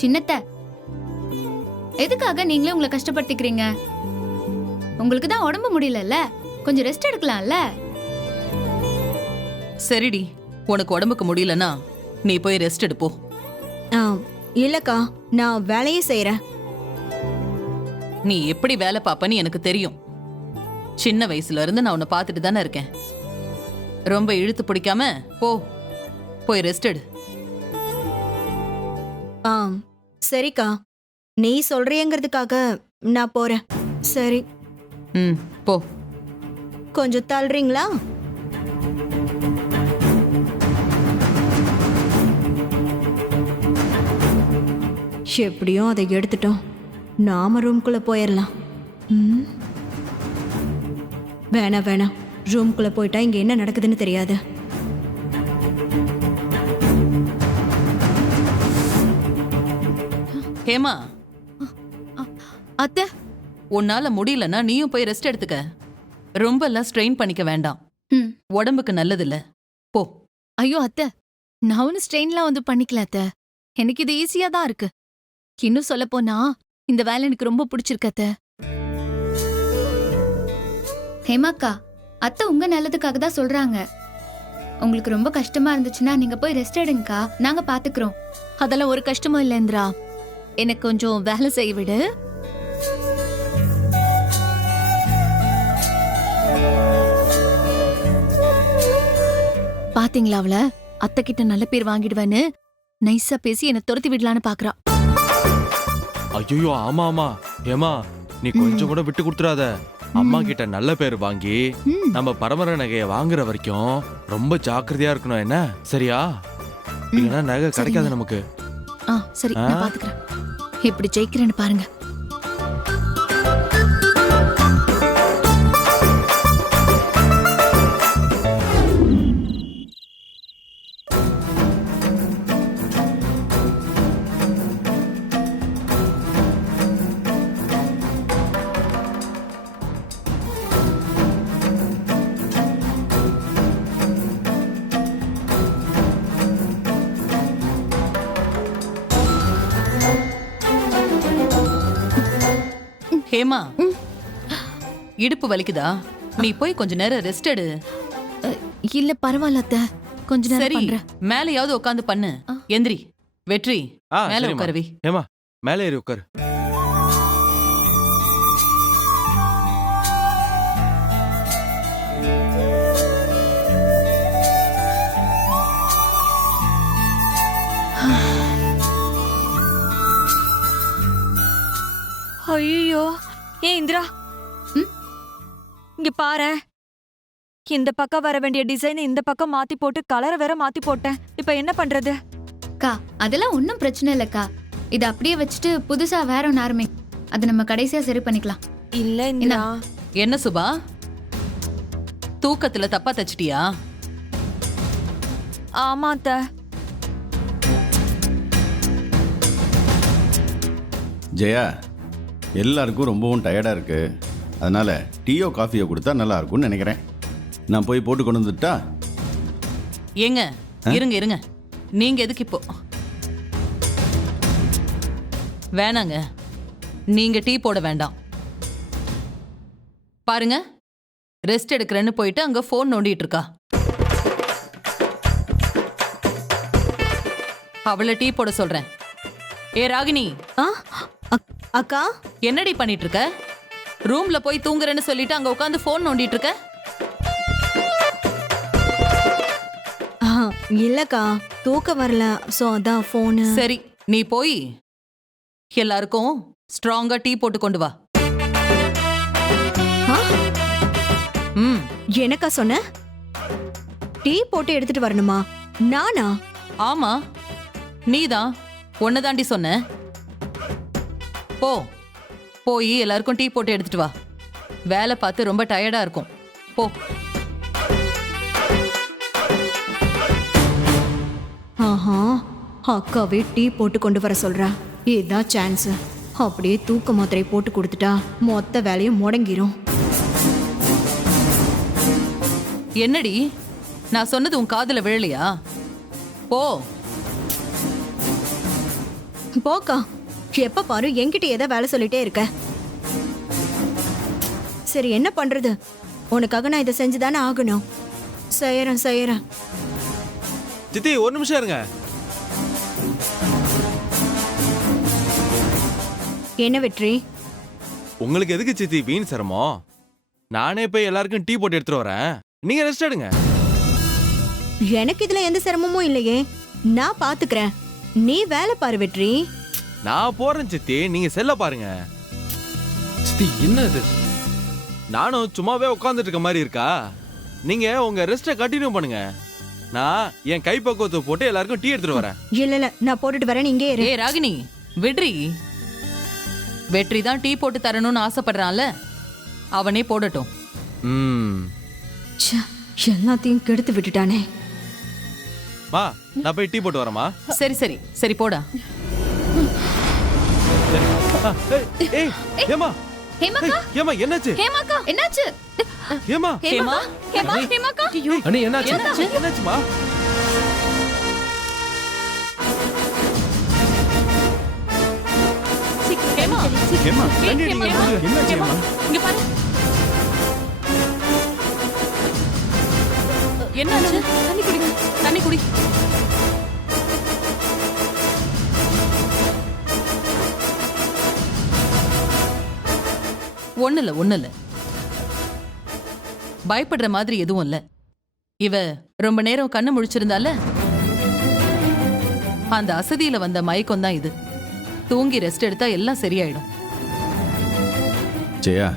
சின்னத்த, எதுக்காக நீங்களே உங்களை கஷ்டப்படுத்திக்கிறீங்க? உங்களுக்கு தான் உடம்பு முடியலல்ல, கொஞ்சம் ரெஸ்ட் எடுக்கலாம்ல. சரிடி, உனக்கு உடம்புக்கு முடியலன்னா நீ போய் ரெஸ்ட் எடுப்போ. இல்லக்கா, நான் வேலையே செய்யறேன். நீ எப்படி வேலை பாப்பன்னு எனக்கு தெரியும். சின்ன வயசுல இருந்து நான் உன்னை பார்த்துட்டு தானே இருக்கேன். ரொம்ப இழுத்து பிடிக்காம போய் ரெஸ்ட் எடு. சரிக்கா, நீ சொல்றியங்கிறதுக்காக நான் போறேன். சரி. போ. கொஞ்சம் தள்ளுறீங்களா? எப்படியும் அதை எடுத்துட்டோம். நாம ரூம்குள்ள போயிடலாம். வேணாம், ரூம்குள்ள போயிட்டா இங்க என்ன நடக்குதுன்னு தெரியாது. ஹேமா, அத்தை, உன்னால முடியலன்னா நீயும் போய் ரெஸ்ட் எடுத்துக்க. ரொம்ப எல்லாம் ஸ்ட்ரெயின் பண்ணிக்க வேண்டாம். உடம்புக்கு நல்லது இல்ல. போ. ஐயோ அத்தை, நான் ஒன்னும் ஸ்ட்ரெயின்லாம் வந்து பண்ணிக்கல அத்தை. எனக்கு இது ஈஸியா தான் இருக்கு. இன்னும் சொல்ல போனா இந்த வேலை எனக்கு ரொம்ப பிடிச்சிருக்கு அத்தை. ஹேமாக்கா, அத்தை உங்க நல்லதுக்காக தான் சொல்றாங்க. உங்களுக்கு ரொம்ப கஷ்டமா இருந்துச்சுன்னா நீங்க போய் ரெஸ்ட் எடுங்கக்கா, நாங்க பாத்துக்கிறோம். அதெல்லாம் ஒரு கஷ்டமும் இல்ல இந்திரா. எனக்கு கொஞ்சம் வேலை செய்ய விடு. பாத்தீங்களா, அவள அத்தை கிட்ட நல்ல பேர் வாங்கிடுவேன்னு நைஸா பேசி என்ன துரத்தி விடலான்னு பாக்குறா. ஐயோ, ஆமா ஏமா, நீ கொஞ்சம் கூட விட்டு கொடுத்துறாத. அம்மா கிட்ட நல்ல பேர் வாங்கி நம்ம பரம்பரை நகையை வாங்குற வரைக்கும் ரொம்ப ஜாக்கிரதையா இருக்கணும். என்ன சரியா? இல்லைன்னா நகை கிடைக்காது நமக்கு. சரி, நான் பாத்துக்கிறேன். எப்படி ஜெயிக்கிறேன்னு பாருங்க. ஹேமா, இடுப்பு வலிக்குதா? நீ போய் கொஞ்ச நேரம் ரெஸ்ட் எடு. இல்ல பரவாயில்ல அத்தை, கொஞ்ச நேரம் பண்றேன். மேலையாவது உட்காந்து பண்ணு. எந்திரி. வெற்றி, மேல உட்காருவி. ஏமா, மேலே ஏறி உட்காரு. ஐயோ, இந்திரா, இங்க பாரு. இந்த பக்கம் வர வேண்டிய டிசைன் இந்த பக்கம் மாத்தி போட்டு கலரை வேற மாத்தி போட்டேன். இப்ப என்ன பண்றது? அக்கா, அதெல்லாம் ஒன்னும் பிரச்சனை இல்லக்கா. இத அப்படியே வச்சுட்டு புதுசா வேற ஒன்னு ஆரம்பி. அது நம்ம கடைசியா சரி பண்ணிக்கலாம். இல்ல இந்திரா. என்ன சுபா, தூக்கத்துல தப்பா தச்சிட்டியா? ஆமா அத்தை. ஜெயா, எல்லாருக்கும் ரொம்பவும் டயர்டாக இருக்குது. அதனால் டீயோ காஃபியோ கொடுத்தா நல்லா இருக்கும்னு நினைக்கிறேன். நான் போய் போட்டு கொண்டு வந்துட்டா? ஏங்க, இருங்க. நீங்க எதுக்கு இப்போ? வேணாங்க, நீங்க டீ போட வேண்டாம். பாருங்க, ரெஸ்ட் எடுக்கிறேன்னு போயிட்டு அங்க போன் நோண்டிட்டு இருக்கா. அவளை டீ போட சொல்றேன். ஏ ராகினி, அக்கா, என்னடி பண்ணிட்டு இருக்க? ரூம்ல போய் தூங்குறேன்னு சொல்லிட்டு அங்க உட்காந்து போன் நோண்டிட்டு இருக்க. இல்லக்கா, தூக்கம் வரல, சோ அதான் போன். சரி, நீ போய் எல்லாருக்கும் ஸ்ட்ராங்கா டீ போட்டு கொண்டு வா. எனக்கா சொன்ன? டீ போட்டு எடுத்துட்டு வரணுமா? நானா? ஆமா, நீதான். ஒன்னதாண்டி சொன்ன. போய் எல்லாருக்கும் டீ போட்டு எடுத்துட்டு வா. வேலை பார்த்து ரொம்ப டயர்டா இருக்கும். போ. ஆஹா, அக்காவே டீ போட்டு கொண்டு வர சொல்றா. இதுதான் சான்ஸ். அப்படியே தூக்க மாத்திரை போட்டு கொடுத்துட்டா மொத்த வேலையும் முடங்கிரும். என்னடி நான் சொன்னது உன் காதுல விழலையா? போ. போக்கா, எப்ப பாரு என்கிட்ட ஏதோ வேலை சொல்லிட்டே இருக்க. சரி என்ன பண்றது, உனக்காக நான் இதை செஞ்சுதானே ஆகணும். செய்யறேன். சித்தி ஒரு நிமிஷம் இருங்க. என்ன வெற்றி? உங்களுக்கு எதுக்கு சித்தி வீண் சிரமம்? நானே போய் எல்லாருக்கும் டீ போட்டு எடுத்துட்டு வரேன், நீங்க ரெஸ்ட் எடுங்க. எனக்கு இதுல எந்த சிரமமும் இல்லையே, நான் பாத்துக்கிறேன். நீ வேலை பாரு வெற்றி. நான் போறேன் சித்தி, நீங்க செல்ல பாருங்க. சித்தி என்ன இது? நானும் சும்மாவே உட்காந்துட்டு இருக்க மாதிரி இருக்கா? நீங்க உங்க ரெஸ்ட்டை கண்டினியூ பண்ணுங்க. நான் என் கை பக்குவத்தை போட்டு எல்லாருக்கும் டீ எடுத்துட்டு வரேன். இல்ல நான் போட்டுட்டு வரேன், இங்கே இரு. ஏ ராகினி, விட்ரி. வெற்றி தான் டீ போட்டு தரணும்னு ஆசைப்படுறான்ல, அவனே போடட்டும். ச்சே, எல்லாத்தையும் கெடுத்து விட்டுட்டானே. மா, நான் போய் டீ போட்டு வரேம்மா. சரி போடா. ஏய் ஏமா, ஹேமாக்கா, ஏமா என்னாச்சு? ஹேமாக்கா, என்னாச்சு? ஏமா ஹேமாக்கா, அண்ணி என்னாச்சு? என்னாச்சுமா? ஹேமா, ஏம்மா, ஏய், ஹேமா, என்னாச்சு ஹேமா, ஏம்மா? இங்க பாரு. என்னாச்சு? தண்ணி குடி. ஒண்ணு இல்ல. பயப்படுற மாதிரி எதுவும் இல்ல. இவ ரொம்ப நேரம் கண்ணு முழிச்சிருந்தால, அந்த அசதியில வந்த மயக்கம் தான் இது. தூங்கி ரெஸ்ட் எடுத்தா எல்லாம் சரியாயிடும். ஜெயா,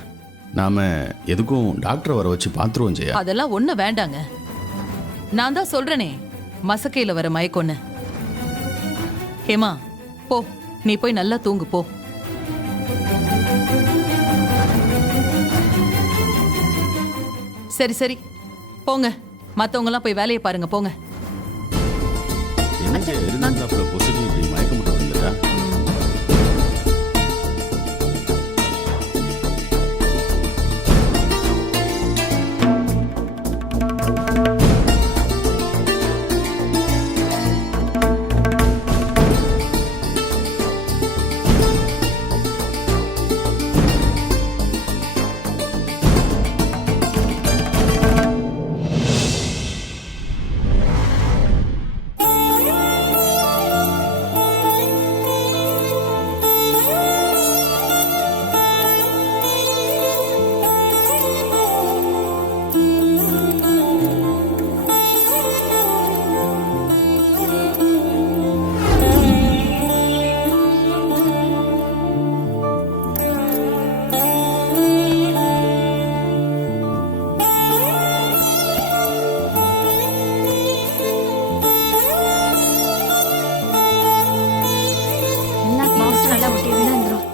நாம எதுக்கும் டாக்டரை வர வச்சு பாத்துருவோம் ஜெயா. அதெல்லாம் ஒண்ணு வேண்டாங்க. நான் தான் சொல்றேனே, மசக்கையில வர மயக்கொன்னு. ஹேமா, போ, நீ போய் நல்லா தூங்கு போ. சரி போங்க, மத்தவங்க எல்லாம் போய் வேலையை பாருங்க, போங்க. என்ன ஜெயா இருந்தாப்புல பொசுக்கு இப்படி மயக்கம் போட்டு வந்துட்டா?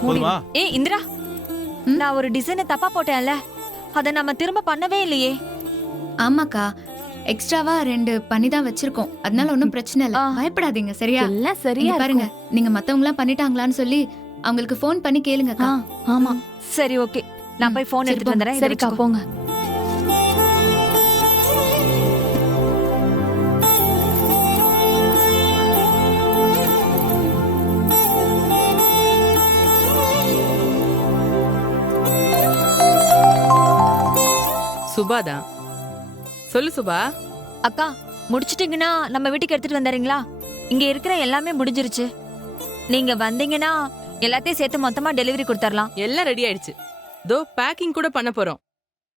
போதுமா? ஏய் இந்திரா, நான் ஒரு டிசைனை தப்பா போட்டேன்ல, அதை நம்ம திரும்ப பண்ணவே இல்லையே. ஆமாக்கா, எக்ஸ்ட்ராவா 2 பண்ணி தான் வச்சிருக்கோம். அதனால ஒன்றும் பிரச்சனை இல்லை, பயப்படாதீங்க. சரியா? எல்லாம் இங்க சரியா பாருங்க, நீங்க மத்தவங்க எல்லாம் பண்ணிட்டாங்களான்னு சொல்லி அவங்களுக்கு ஃபோன் பண்ணி கேளுங்கக்கா. ஆமா சரி ஓகே, நான் போய் போன் சரி, எடுத்துட்டு வந்துடுறேன். இதை சரிக்கா வச்சுக்கோ. போங்க. சுபாதான். சொல்லு சுபா. அக்கா, முடிச்சிட்டீங்கன்னா நம்ம வீட்டுக்கு எடுத்துட்டு வந்துடுறீங்களா? இங்க இருக்கிற எல்லாமே முடிஞ்சிருச்சு. நீங்க வந்தீங்கன்னா எல்லாத்தையும் சேர்த்து மொத்தமா டெலிவரி கொடுத்துடலாம். எல்லாம் ரெடி ஆயிடுச்சு. தோ பேக்கிங் கூட பண்ண போறோம்.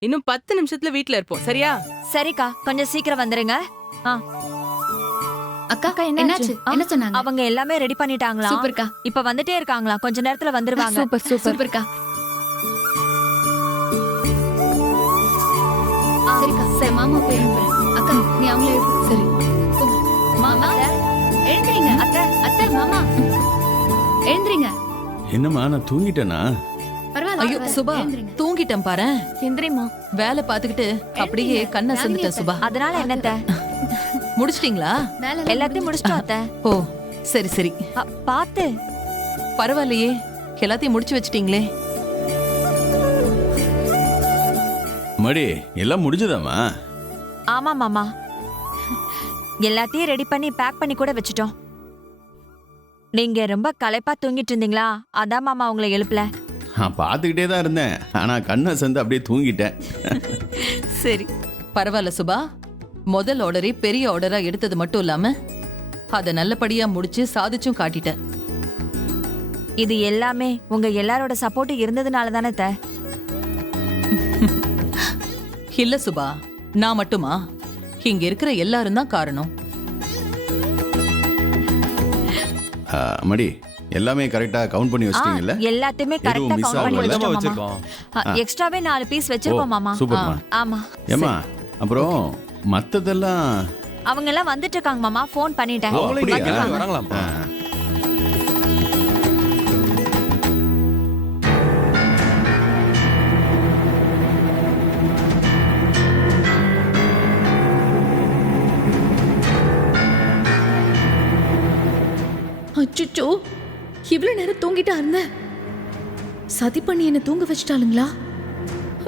இன்னும் 10 நிமிஷத்துல வீட்ல இருப்போம். சரியா? சரிக்கா, கொஞ்சம் சீக்கிரம் வந்துருங்க. அக்கா, என்னாச்சு? என்ன சொன்னாங்க? அவங்க எல்லாமே ரெடி பண்ணிட்டாங்களா? சூப்பர்க்கா. இப்ப வந்துட்டே இருக்காங்களா, கொஞ்ச நேரத்துல வந்துருவாங்க. Super super. சூப்பர்க்கா. சரிக்கா, சரி மாமா போய் எழுப்புறேன். அக்கா, நீ அவங்கள எழுப்பு. சரி. போங்க. மாமா எழுந்துறீங்க. அத்தை மாமா எழுந்துறீங்க. என்னம்மா, நான் தூங்கிட்டேனா? பரவாயில்ல. ஐயோ சுபா, எழுந்துறீங்க. தூங்கிட்டேன் பாரு. எந்திரிமா. வேலை பார்த்துக்கிட்டு அப்படியே கண்ணை செஞ்சுட்டேன் சுபா. அதனால என்னத்த, முடிச்சிட்டீங்களா? வேலை எல்லாத்தையும் முடிச்சிட்டோம் அத்தை. ஓ சரி. பாத்து. பரவாயில்லையே, எல்லாத்தையும் முடிச்சு வச்சிட்டீங்களே. மடி எல்லாம் முடிஞ்சுதாம்மா? ஆமா மாமா, எல்லாத்தையும் ரெடி பண்ணி பேக் பண்ணி கூட வச்சுட்டோம். நீங்க ரொம்ப களைப்பா தூங்கிட்டு இருந்தீங்களா, அதான் மாமா உங்களை எழுப்பல. நான் பார்த்துக்கிட்டே தான் இருந்தேன், ஆனால் கண்ணை சேர்ந்து அப்படியே தூங்கிட்டேன். சரி. பரவாயில்ல சுபா, முதல் ஆர்டரே பெரிய ஆர்டரா எடுத்தது மட்டும் இல்லாம அதை நல்லபடியா முடிச்சு சாதிச்சும் காட்டிட்ட. இது எல்லாமே உங்க எல்லாரோட சப்போர்ட் இருந்ததுனால தானே அத்தை. இல்ல சுபா, நான் மட்டுமா? இங்க இருக்கிற எல்லாரும் தான் காரணம். மடி எல்லாமே கரெக்டாக கவுண்ட் பண்ணி வச்சிட்டீங்கல்ல? எல்லாத்தையுமே கரெக்டா எதுவும் miss கவுண்ட் பண்ணி ஆகல? வச்சிட்டோம் மாமா. வச்சிருக்கோம். எக்ஸ்ட்ராவே 4 பீஸ் வச்சிருக்கோம் மாமா. சூப்பர்மா. ஆமா. ஏமா அப்புறம் மற்றதெல்லாம் அவங்க எல்லாம் வந்துட்டு இருக்காங்க மாமா, ஃபோன் பண்ணிட்டேன். அப்படியா? வந்துருவாங்க. வராங்களாம்ப்பா. அச்சுச்சோ, இவ்வளவு நேரம் தூங்கிட்டா இருந்தேன். சதி பண்ணி என்ன தூங்க வச்சிட்டாளுங்களா?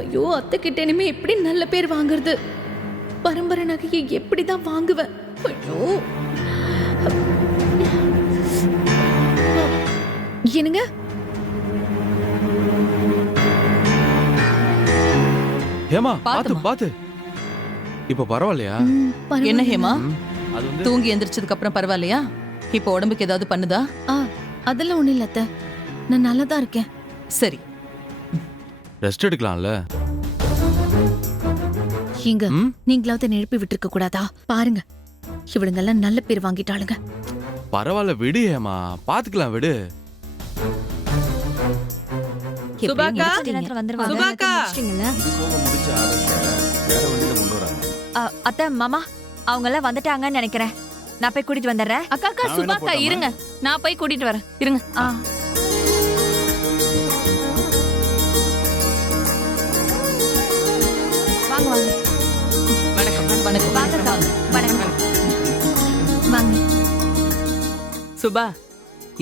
ஐயோ, அத்தை கிட்ட இனிமே எப்படி நல்ல பேர் வாங்குறது? பரம்பரை நகையை எப்படிதான் வாங்குவேன்? ஐயோ. என்னங்க? ஹேமா பாத்து பாத்துமா. பாத்து. இப்ப பரவாயில்லையா? என்ன ஹேமா, அது வந்து தூங்கி எந்திரிச்சதுக்கு அப்புறம் பரவாயில்லையா? இப்போ உடம்புக்கு ஏதாவது பண்ணுதா? அதெல்லாம் ஒண்ணு இல்ல அத்தை, நான் நல்லா தான் இருக்கேன். சரி, ரெஸ்ட் எடுக்கலாம்ல? இங்க ம்? நீங்களாவது எழுப்பி விட்டுருக்க கூடாதா? பாருங்க, இவளுங்க எல்லாம் நல்ல பேர் வாங்கிட்டாளுங்க. பரவாயில்ல விடு ஹேமா, பாத்துக்கலாம் விடு. எப்படியும் சுபாக்கா? முடிச்சிட்ட நேரத்துல வந்துருவாங்க. சுபாக்கா? முடிச்சிட்டீங்களா? இது போக முடிச்ச ஆர்டர்ஸை வேற வண்டியில் கொண்டு வராங்க. அத்தை மாமா, அவங்க எல்லாம் வந்துட்டாங்கன்னு நினைக்கிறேன். நான் போய் கூட்டிட்டு வந்துடுறேன். அக்கா அக்கா, நான் சுபாக்கா வேணா இருங்க, நான் போய் கூட்டிட்டு வரேன். இருங்க. ஆ. வாங்க வாங்க வணக்கம் வணக்கம் வாங்கக்கா. வணக்கம். வாங்க. சுபா,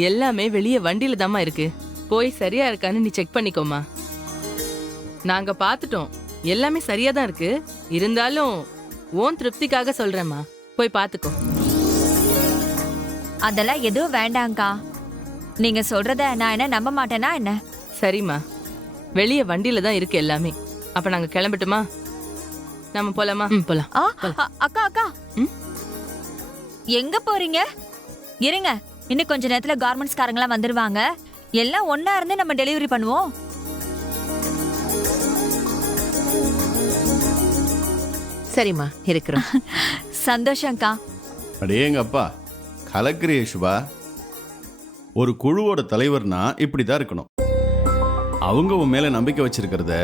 எல்லாமே வெளியே வண்டியில தாம்மா இருக்கு. போய் சரியா இருக்கான்னு நீ செக் பண்ணிக்கோமா. நாங்க பாத்துட்டோம், எல்லாமே சரியா தான் இருக்கு. இருந்தாலும் ஓன் திருப்திக்காக சொல்றேம்மா, போய் பாத்துக்கோ. அதெல்லாம் எதுவும் வேண்டாங்க்கா. நீங்க சொல்றத நான் என்ன நம்ப மாட்டேனா என்ன? சரிம்மா, வெளியே வண்டியில தான் இருக்கு எல்லாமே. அப்ப நாங்க கிளம்பட்டுமா? நம்ம போலாமா? போலாம். அக்கா அக்கா, ம்? எங்க போறீங்க? இருங்க, இன்னும் கொஞ்ச நேரத்துல கார்மெண்ட்ஸ் காரங்களாம் வந்துருவாங்க. எல்லாம் ஒண்ணா இருந்து நம்ம டெலிவரி பண்ணுவோம். சரிம்மா, இருக்கிறோம். சந்தோஷம்க்கா. அடே எங்க அப்பா, கலக்கிறியே சுபா. ஒரு குழுவோட தலைவர்னா இப்படி தான் இருக்கணும். அவங்க உன் மேல நம்பிக்கை வச்சிருக்கிறத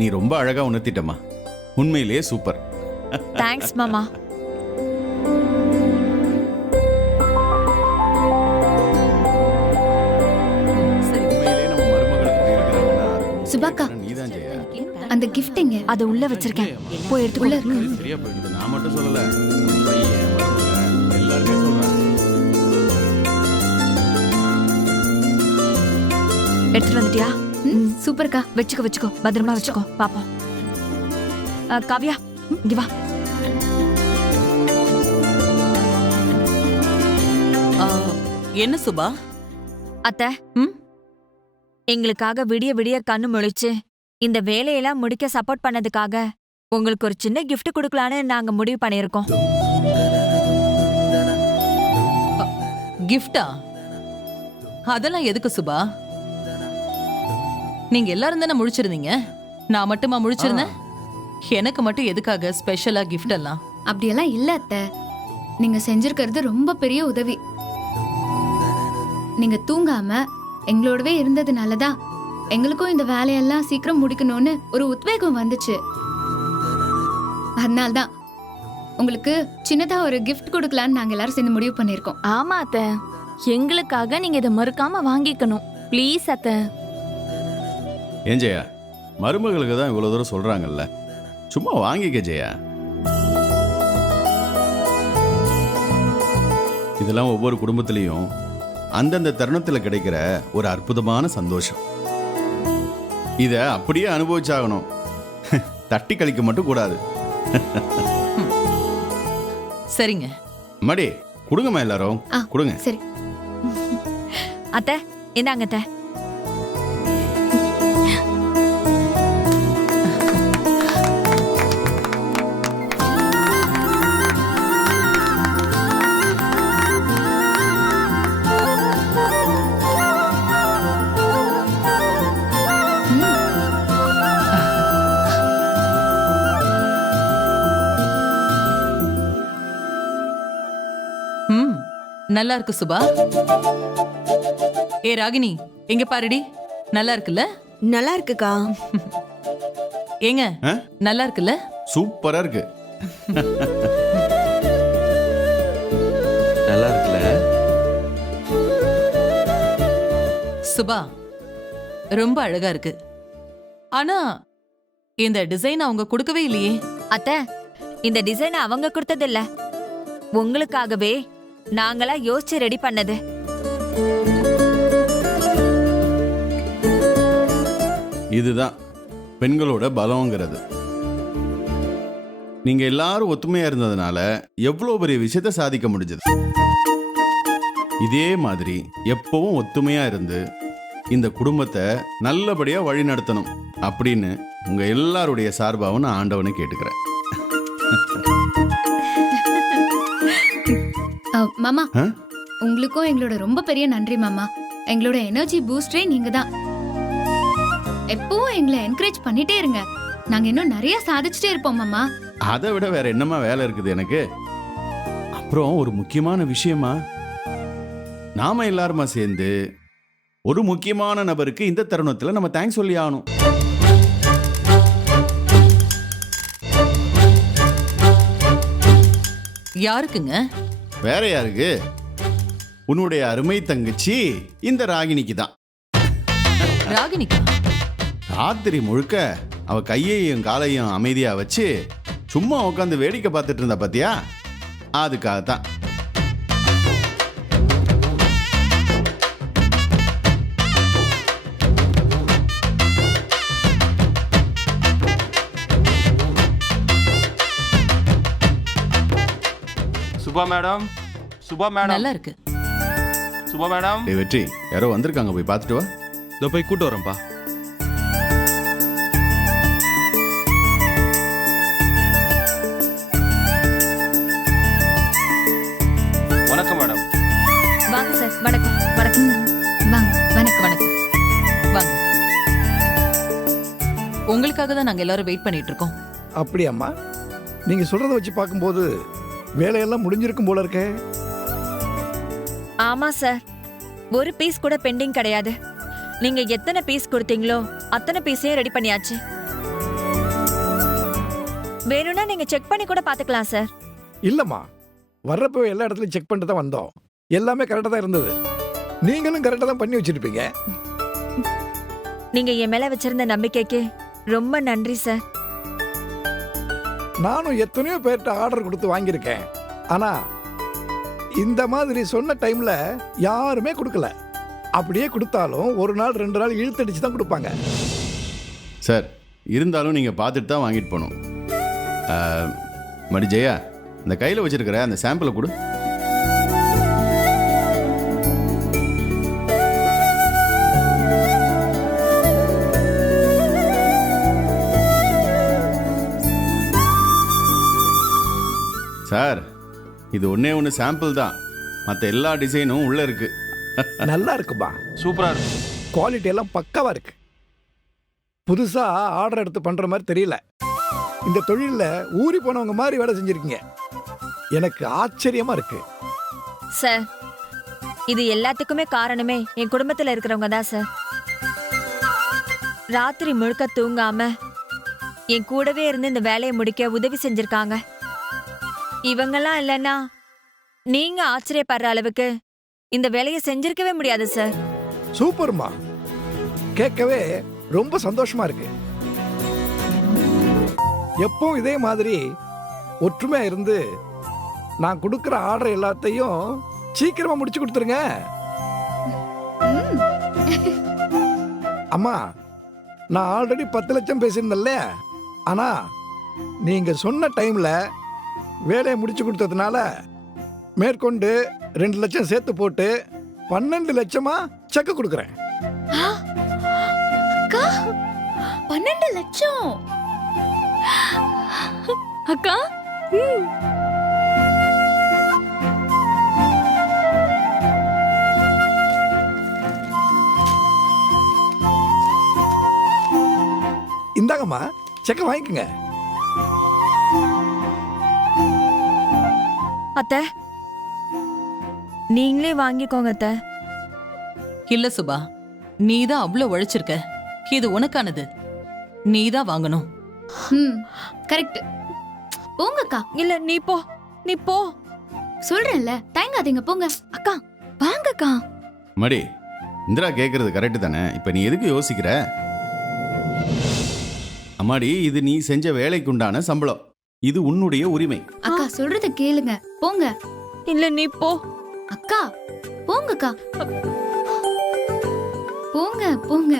நீ ரொம்ப அழகா உணர்த்திட்டமா. உண்மையிலேயே சூப்பர். தேங்க்ஸ் மாமா. உண்மையிலேயே நம்ம மருமகளுக்கு இருக்கிறாங்கன்னா சுபாக்கா, நீதான் ஜெயா. அந்த gift எங்க? அது உள்ள வச்சிருக்கேன், போய் எடுத்துக்கோ. சரியா போயிடுது. இது நான் மட்டும் சொல்லல, உன் பையன் மருமகன் எல்லாருமே சொல்றாங்க. எடுத்துட்டு வந்துட்டியா? சூப்பர்க்கா. வச்சுக்கோ பத்திரமா வச்சுக்கோ. பாப்போம். காவ்யா, இங்க வா. என்ன சுபா? அத்தை, ம்? எங்களுக்காக விடிய விடிய கண்ணு முழிச்சு இந்த வேலையெல்லாம் முடிக்க சப்போர்ட் பண்ணதுக்காக உங்களுக்கு ஒரு சின்ன gift கொடுக்கலான்னு நாங்க முடிவு பண்ணியிருக்கோம். கிஃப்டா? அதெல்லாம் எதுக்கு சுபா? நீங்க எல்லாரும் தானே முழிச்சிருந்தீங்க, நான் மட்டுமா முழிச்சிருந்தேன்? எனக்கு மட்டும் எதுக்காக ஸ்பெஷலா கிஃப்ட் எல்லாம்? அப்படியெல்லாம் இல்ல அத்தை, நீங்க செஞ்சிருக்கிறது ரொம்ப பெரிய உதவி. நீங்க தூங்காம எங்களோடவே இருந்ததுனாலதான் எங்களுக்கும் இந்த வேலையெல்லாம் சீக்கிரம் முடிக்கணும்னு ஒரு உத்வேகம் வந்துச்சு. அதனால்தான் உங்களுக்கு சின்னதா ஒரு gift கொடுக்கலான்னு நாங்க எல்லாரும் சேர்ந்து முடிவு பண்ணிருக்கோம். ஆமா அத்தை, எங்களுக்காக நீங்க இதை மறுக்காம வாங்கிக்கணும் ப்ளீஸ் அத்தை. ஏன் ஜெயா, மருமகளுக்கு தான் இவ்வளவு தூரம் சொல்றாங்கல்ல, சும்மா வாங்கிக்க ஜெயா. இதெல்லாம் ஒவ்வொரு குடும்பத்திலையும் அந்தந்த தருணத்தில் கிடைக்கிற ஒரு அற்புதமான சந்தோஷம். இதை அப்படியே அனுபவிச்சாகணும், தட்டி கழிக்க மட்டும் கூடாது. சரிங்க. மடி கொடுங்கம்மா எல்லாரும் ஆ. கொடுங்க. சரி. அத்தை இந்தாங்க அத்தை. ம், நல்லா இருக்கு சுபா. ஏ ராகினி, எங்க பாருடி, நல்லா இருக்குல்ல? நல்லா இருக்குக்கா. ஏங்க ஆ? நல்லா இருக்குல்ல? சூப்பரா இருக்கு. நல்லா இருக்குல்ல? சுபா ரொம்ப அழகா இருக்கு. ஆனா இந்த டிசைன் அவங்க கொடுக்கவே இல்லையே. அத்தை இந்த டிசைன் அவங்க கொடுத்தது இல்ல, உங்களுக்காகவே நாங்களா யோசிச்சு ரெடி பண்ணது. இதுதான் பெண்களோட பலம்ங்கிறது. நீங்க எல்லாரும் ஒத்துமையா இருந்ததுனால எவ்வளவு பெரிய விஷயத்த சாதிக்க முடிஞ்சது. இதே மாதிரி எப்பவும் ஒத்துமையா இருந்து இந்த குடும்பத்தை நல்லபடியா வழி நடத்தணும் அப்படின்னு உங்க எல்லாருடைய சார்பாகவும் நான் ஆண்டவனை கேட்டுக்கிறேன். மாமா, ஆ? உங்களுக்கும் எங்களோட ரொம்ப பெரிய நன்றி மாமா. எங்களோட எனர்ஜி பூஸ்டரே நீங்க தான். எப்பவும் எங்களை என்கரேஜ் பண்ணிட்டே இருங்க. நாங்க இன்னும் நிறைய சாதிச்சுட்டே இருப்போம் மாமா. அதை விட வேற என்னமா வேலை இருக்குது எனக்கு? அப்புறம் ஒரு முக்கியமான விஷயமா, நாம எல்லாருமா சேர்ந்து ஒரு முக்கியமான நபருக்கு இந்த தருணத்துல நம்ம தேங்க்ஸ் சொல்லி ஆகணும். யாருக்குங்க? வேற யாருக்கு? உன்னுடைய அருமை தங்கச்சி இந்த ராகினிக்கு தான். ராகினிக்கா? ராத்திரி முழுக்க அவ கையையும் காலையும் அமைதியா வச்சு சும்மா உட்காந்து வேடிக்கை பார்த்துட்டு இருந்தா பாத்தியா? அதுக்காகத்தான். சுபா மேடம், சுபா மேடம், நல்லா இருக்கு. சுபா மேடம். டேய் வெற்றி, யாரோ வந்திருக்காங்க, போய் பார்த்துட்டு வா. இதோ போய் கூட்டு வரேன்ப்பா. வணக்கம் மேடம். வாங்க சார். வணக்கம். வணக்கம் சார். வாங்க. வணக்கம். வணக்கம். வாங்க. உங்களுக்காக தான் நாங்க எல்லாரும் வெயிட் பண்ணிட்டு இருக்கோம். அப்படியாம்மா? நீங்க சொல்றத வச்சு பார்க்கும்போது வேலையெல்லாம் முடிஞ்சிருக்கும் போல இருக்கே. ஆமா சார், ஒரு பீஸ் கூட பெண்டிங் கிடையாது. நீங்க எத்தனை பீஸ் கொடுத்தீங்களோ அத்தனை பீஸையும் ரெடி பண்ணியாச்சு. வேணும்னா நீங்க செக் பண்ணி கூட பாத்துக்கலாம் சார். இல்லம்மா, வர்றப்போ எல்லா இடத்துலையும் செக் பண்ணிட்டு தான் வந்தோம். எல்லாமே கரெக்டாக தான் இருந்தது. நீங்களும் கரெக்டாக தான் பண்ணி வச்சிருப்பீங்க. நீங்க என் மேல வச்சிருந்த நம்பிக்கைக்கு ரொம்ப நன்றி சார். நானும் எத்தனையோ பேர்கிட்ட ஆர்டர் கொடுத்து வாங்கியிருக்கேன். ஆனா இந்த மாதிரி சொன்ன டைம்ல யாருமே கொடுக்கல. அப்படியே கொடுத்தாலும் ஒரு நாள் 2 நாள் இழுத்தடிச்சு தான் கொடுப்பாங்க. சார், இருந்தாலும் நீங்க பார்த்துட்டு தான் வாங்கிட்டு போகணும். மடி ஜெயா, இந்த கையில் வச்சிருக்கிற அந்த சாம்பிளை கொடு. சார், இது ஒண்ணே ஒன்று சாம்பிள் தான். மற்ற எல்லா டிசைனும் உள்ள இருக்கு. நல்லா இருக்குப்பா. சூப்பரா இருக்கு. குவாலிட்டி எல்லாம் பக்காவா இருக்கு. புதுசா ஆர்டர் எடுத்து பண்ற மாதிரி தெரியல. இந்த தொழில்ல ஊறி போனவங்க மாதிரி வேலை செஞ்சிருக்கீங்க. எனக்கு ஆச்சரியமா இருக்கு சார். இது எல்லாத்துக்குமே காரணமே என் குடும்பத்துல இருக்கிறவங்க தான் சார். ராத்திரி முழுக்க தூங்காம என் கூடவே இருந்து இந்த வேலையை முடிக்க உதவி செஞ்சிருக்காங்க. இவங்கெல்லாம் இல்லைன்னா நீங்க ஆச்சரியப்படுற அளவுக்கு இந்த வேலையை செஞ்சிருக்கவே முடியாது சார். சூப்பர்மா, கேட்கவே ரொம்ப சந்தோஷமா இருக்கு. எப்பவும் இதே மாதிரி ஒற்றுமையா இருந்து நான் கொடுக்குற ஆர்டர் எல்லாத்தையும் சீக்கிரமா முடிச்சு கொடுத்துருங்க. அம்மா, நான் ஆல்ரெடி 10 லட்சம் பேசியிருந்தேன்ல, ஆனா நீங்க சொன்ன டைம்ல வேலையை முடிச்சு கொடுத்ததுனால மேற்கொண்டு 2 லட்சம் சேர்த்து போட்டு 12 லட்சமா செக் கொடுக்குறேன். அக்கா 12 லட்சம். அக்கா இந்தாங்கம்மா, செக்க வாங்கிக்கோங்க. அத்தை நீங்களே வாங்கிக்கோங்க அத்தை. இல்ல சுபா, நீதான் அவ்வளவு உழைச்சிருக்க, இது உனக்கானது, நீதான் வாங்கணும். கரெக்ட். போங்கக்கா. இல்ல நீ போ, நீ போ. சொல்றேன்ல, தயங்காதீங்க, போங்க. அக்கா வாங்கக்கா. மடி, இந்திரா கேட்கறது கரெக்டு தானே? இப்போ நீ எதுக்கு யோசிக்கிற? அம்மாடி, இது நீ செஞ்ச வேலைக்கு உண்டான சம்பளம், இது உன்னுடைய உரிமை. அக்கா சொல்றத கேளுங்க, போங்க. இல்ல நீ போ. அக்கா போங்கக்கா, போங்க போங்க.